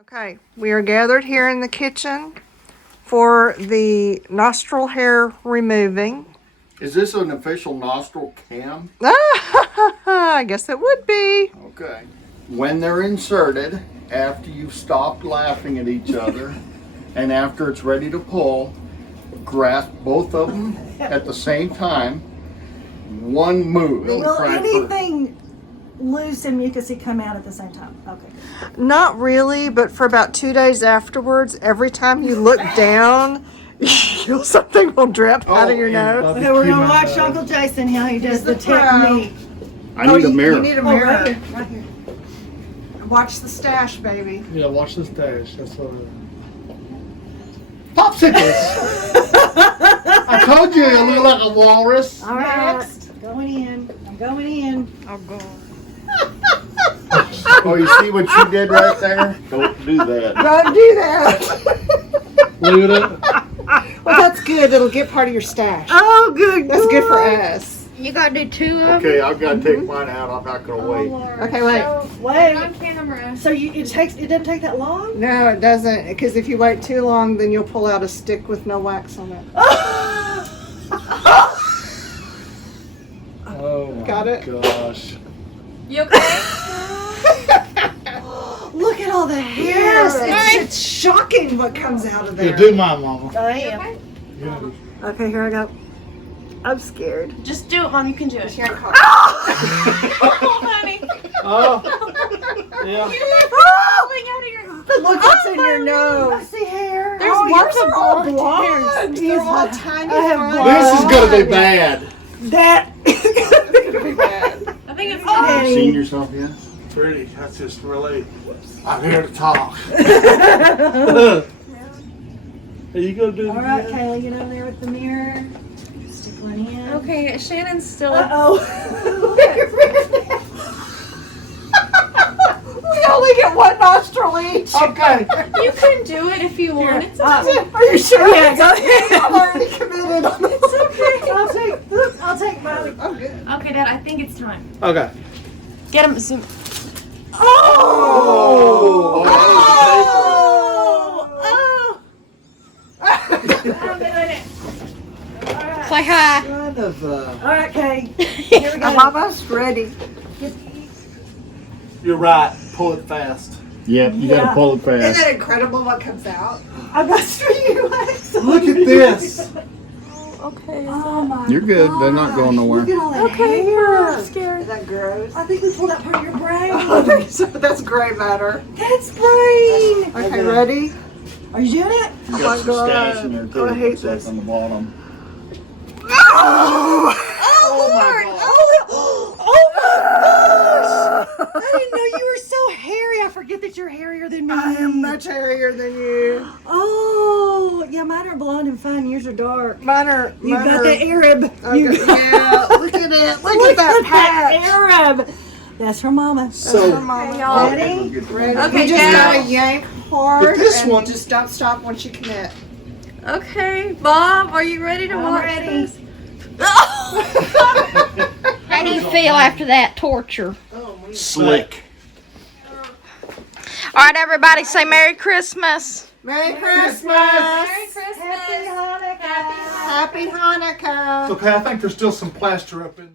Okay, we are gathered here in the kitchen for the nostril hair removing. Is this an official nostril cam? I guess it would be. Okay. When they're inserted, after you've stopped laughing at each other, and after it's ready to pull, grasp both of them at the same time. One move. Will anything loose and mucousy come out at the same time? Okay. Not really, but for about 2 days afterwards, every time you look down, something will drip out of your nose. Okay, we're gonna watch Uncle Jason how he does the technique. I need a mirror. You need a Oh, mirror. right here. Watch the stash, baby. Yeah, watch the stash. That's what Popsicles! I told you you look like a walrus. All right. Going in. I'm going in. Oh, God. Oh, you see what you did right there? Don't do that. Don't do that. Leave it up. Well, that's good. It'll get part of your stash. Oh, good. That's good for us. You gotta do 2 of them. Okay, I've got to take mine out. I'm not going to wait. Okay, wait. Wait. On camera. So it doesn't take that long? No, it doesn't. Because if you wait too long, then you'll pull out a stick with no wax on it. Oh my Got it? gosh. You okay? Look at all the hair. Yes, it's shocking what comes out of there. Yeah, do mine, Mama. I am. Yeah. Okay, here I go. I'm scared. Just do it, Mom. You can do it. Here. Oh, honey. Oh. Yeah. Pulling out of your... Look what's in your I nose. see hair. There's Oh, lots yours of are all blonde blonde. They're all tiny. I have fine. blonde. This is gonna be bad. That is Gonna be bad. I think it's... Have you seen yourself yet? Pretty. That's just really. I'm here to talk. Are you gonna do All it right, again? Kayla, get over there with the mirror. Stick one in. Okay, Shannon's still... Uh-oh. We only get one nostril each. Okay. You can do it if you want. It's Uh, okay. Are you sure? Yeah, go ahead. I'm already committed on this. I'll take mine. I'm good. Okay, Dad, I think it's time. Okay. Get him zoom. Oh! I'm doing it. Say hi. Kind of. All right, Kay. Here we go. I'm almost ready. You're right. Pull it fast. Yep, you got Yeah. to pull it Isn't fast. that incredible what comes out? I've got stringy wax. Look at this. Okay. Oh my You're good. They're not going nowhere. Look at all that Okay, hair. I'm scared. Is that gross? I think we pulled out part of your brain. That's gray matter. That's brain. Okay, ready? Are you doing it? You Oh got my some God. stash in there too. Oh, I hate Looks like this. on the bottom. Oh! Oh, my Lord. God. Oh my gosh. I didn't know you were so hairy. I forget that you're hairier than me. I am much hairier than you. Oh, yeah, mine are blonde and fine. Yours are dark. Mine are. You got the Arab. Okay, yeah, look at it. Look at that patch. Arab. That's her mama. So, Hey, y'all. Ready? Ready? Okay, you just Dad. gotta yank hard But this and one- just don't stop once you commit. Okay, Bob, are you ready to I'm watch ready. this? How do you feel after that torture? Slick. All right, everybody, say Merry Christmas. Merry Christmas! Merry Christmas. Happy Hanukkah. Happy Hanukkah! okay, I think there's still some plaster up in there.